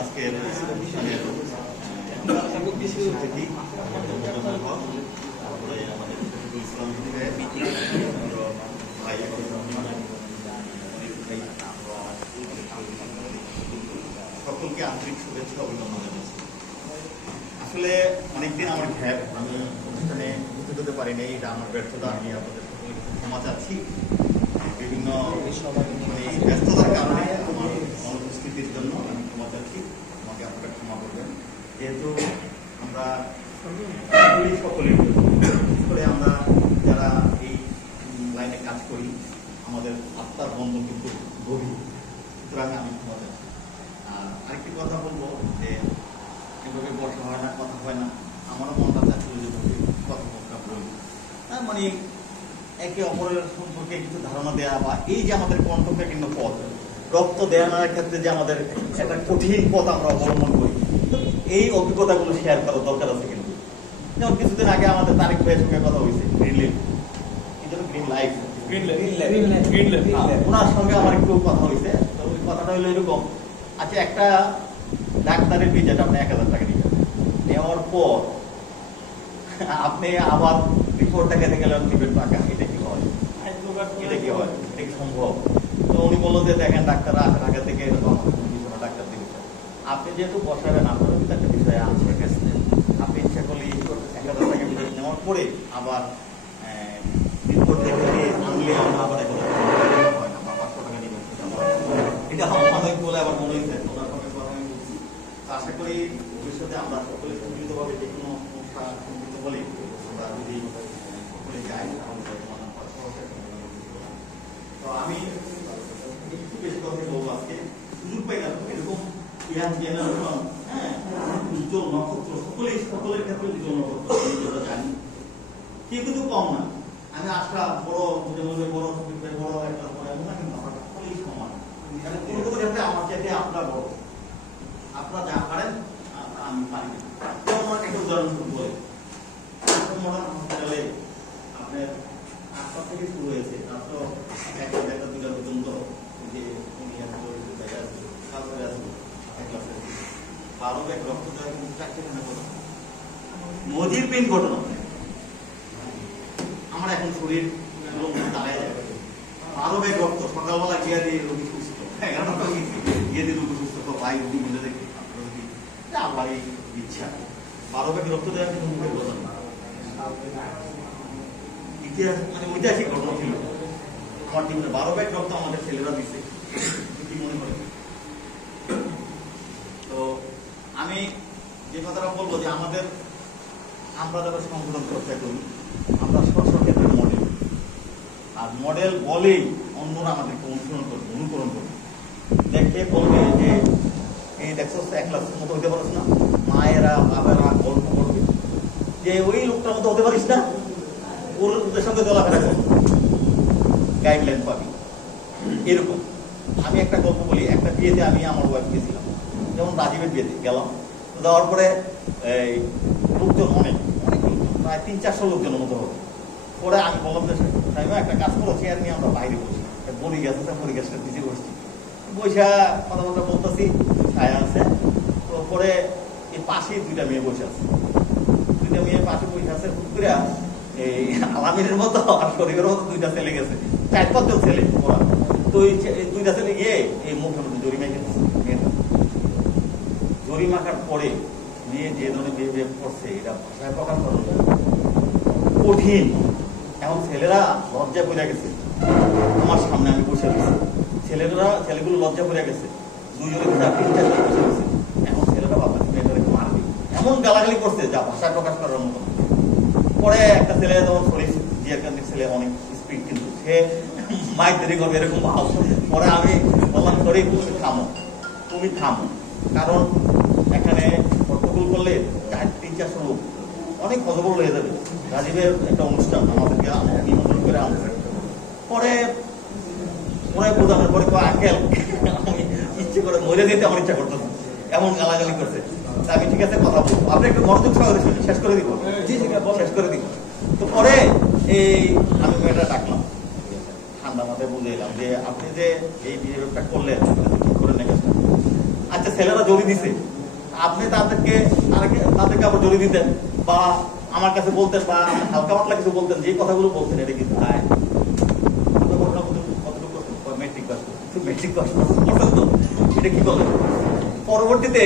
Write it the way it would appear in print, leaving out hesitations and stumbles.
আজকের অনুষ্ঠানের অতিথি তারপরে আমাদের ইসলাম ভাই সকলকে আন্তরিক শুভেচ্ছা অভিনন্দন জানাচ্ছি। আসলে অনেকদিন আমার ঘ্যাপ, আমি অনুষ্ঠানে উপস্থিত হতে পারিনি, এটা আমার ব্যর্থতা। আমি আপনাদের সকলের কাছে ক্ষমা চাচ্ছি। বিভিন্ন ব্যস্ততার কারণে আমার অনুপস্থিতির জন্য আমি ক্ষমা চাচ্ছি, আমাকে আপনারা ক্ষমা করবেন। যেহেতু আমরা সকলে করে আমরা যারা এই লাইনে কাজ করি, আমাদের আত্মার বন্ধন কিন্তু গভীর, সুতরাং আমি ক্ষমা চাচ্ছি। আর আরেকটি কথা বলবো যে এভাবে বসা হয় না, কথা হয় না, আমারও মনটা চাচ্ছিল যে কথাবার্তা বলি, মানে একে অপরের সম্পর্কে কিছু ধারণা দেওয়া, বা এই যে আমাদের কণ্ঠকাঠিন্য পথ, রক্ত দেওয়ার ক্ষেত্রে যে আমাদের একটা কঠিন পথ আমরা অবলম্বন করি, এই অভিজ্ঞতাগুলো শেয়ার করার দরকার আছে। কিন্তু যেমন কিছুদিন আগে আমাদের তারিক ভাইয়ের সঙ্গে কথা হয়েছে, ওনার সঙ্গে আমার একটু কথা হয়েছে। তো ওই কথাটা হলো এরকম, আচ্ছা একটা ডাক্তারের ভিজিট আপনি 1000 টাকা নিবেন, নেওয়ার পর আপনি আবার রিপোর্টটা খেতে গেলেন নিবেন টাকা, এটা কি হয়? এটা কি হয়? এটা কি সম্ভব? তো উনি বললো যে দেখেন ডাক্তার ঢাকা থেকে এরকম ডাক্তার দিয়েছে, আপনি যেহেতু বসাবেন আপনারও কিন্তু একটা বিষয় আছে, আপনি ইচ্ছা করলে 1000 টাকা ভিজিট নেওয়ার পরে আবার রিপোর্ট দেখে আনলে আমরা আবার 1000 টাকা হয় না, বা 500 টাকা নিবেন, এটা অনেক বলে আবার মনে হয়েছে। ওনার সঙ্গে কথা আমি বলছি, আশা করি ভবিষ্যতে আমরা সকলে সম্মিলিতভাবে যে কোনো সমস্যা সম্মিলিত বলে আমরা যদি সকলে যাই, তো আমি একটু বেশি কথা বলবো আজকে, সুযোগ পাই না এরকম ইয়াং জেনারেশন, উজ্জ্বল নক্ষত্র, সকলের ক্ষেত্রে উজ্জ্বল নক্ষত্র জানি, কেউ কিন্তু কম না। আমি আশা বড় বড় বড় একটা এমন না, কিন্তু আমরা সকলেই সমান। কোনো কোনো ক্ষেত্রে আমার চাইতে আপনারা বড়, আপনারা যা পারেন আমি পারি না। যেমন একটা উদাহরণস্বরূপ বলে, মডার্ন হসপিটালে আপনার 8টা থেকে শুরু হয়েছে, রাত্র 1টা 2টা পর্যন্ত, যে উনি কাজে আসবে 12 ব্যাগ রক্ত দেওয়া, কিন্তু 4টে ঘটনা নজির পেন ঘটনা। আমার এখন শরীর দাঁড়ায় যাবে, 12 ব্যাগ রক্ত সকালবেলা গিয়ে দিয়ে রোগী সুস্থ, 11টা গিয়ে দিয়ে রোগী সুস্থ, তো ভাই রোগী বলে দেখি আল্লাহ ইচ্ছা 12 ব্যাগ রক্ত দেওয়া কিন্তু মুখের কথা না, ইতিহাস মানে ঐতিহাসিক ঘটনা ছিল। আমার টিমে 12 ব্যাগ রক্ত আমাদের ছেলেরা দিচ্ছে, কি মনে করে? তো আমি যে কথাটা বলবো যে আমরা যারা সংশোধন চর্চা করি, আমরা স্বক্ষেত্রের মডেল, আর মডেল বলেই অন্যরা আমাদেরকে অনুকরণ করবে, দেখে বলবে যে এই দেখছো 1 ক্লাসের মতো হতে পারিস না, মায়েরা বাবারা গল্প করবে যে ওই লোকটার মতো হতে পারিস না, ওদের সঙ্গে চলাফেরা করবে, গাইডলাইন পাবি। এরকম আমি একটা গল্প বলি, একটা বিয়েতে আমি আমার ওয়াইফ গেছিলাম, যেমন রাজীবের বিয়েতে গেলাম, তো যাওয়ার পরে এই লোকজন অনেক লোকজন, প্রায় 300-400 লোকজনের মতো হবে। পরে আমি বললাম যে সাহেব একটা কাজ করো, চেয়ার নিয়ে আমরা বাইরে বসি, বড়ি গাছ আছে, বড়ি গাছটা দিতে বসছি, বৈশা কথাবার্তা বলতেছি, ছায়া আছে। তো পরে এই পাশে 2টা মেয়ে বসে আছে, 2টা মেয়ে পাশে বসে আছে, হুট করে এই আলামিনের মতো আর শরীরের মতো 2টা ছেলে গেছে, 4-5 জন ছেলে ওরা। তো এই 2টা ছেলে গিয়ে এই মুখের মধ্যে জরি মেখে মেয়েটা, জরি মাখার পরে মেয়ে যে ধরনের বিহেভিয়ার করছে, এটা ভাষায় প্রকাশ করা কঠিন। এখন ছেলেরা লজ্জা পড়ে গেছে, আমার সামনে আমি বসে গেছি, ছেলেগুলো লজ্জা পড়ে গেছে, 2 জনে 3-4 জন বসে গেছে। এখন ছেলেরা ভাবছে মেয়েটাকে মারবে, এমন গালাগালি করছে যা ভাষায় প্রকাশ করার মতো। পরে একটা ছেলে, যেমন শরীফ জিয়াকান্তির ছেলে, অনেক স্পিড, কিন্তু সে মাইক দেরি করবে এরকম ভাব। পরে আমি বললাম শরীফ তুমি থামো, কারণ এখানে প্রটোকল করলে 300-400 লোক অনেক হজবল হয়ে যাবে। রাজীবের একটা অনুষ্ঠান আমাদেরকে নিমন্ত্রণ করে আনছে। পরে মনে বোঝানোর পরে আঙ্কেল আমি ইচ্ছে করে মরে যেতে আমার ইচ্ছা করতো, এমন গালাগালি করছে। আমি ঠিক আছে কথা বলবো, আপনি একটু মনোযোগ সহকারে শেষ করে দিব, শেষ করে দিব। তো পরে এই আমি মেয়েটা ডাকলাম, ঠান্ডা মাথায় বুঝে এলাম যে আপনি যে এই বিহেভিয়ারটা করলেন ঠিক করে নেবেন। আচ্ছা ছেলেরা জড়ি দিছে, আপনি তাদেরকে আবার জড়ি দিতেন বা আমার কাছে বলতেন বা হালকা পাতলা কিছু বলতেন, যে কথাগুলো বলতেন এটা কিন্তু মেট্রিক পাস করতেন তো, এটা কি বলেন? পরবর্তীতে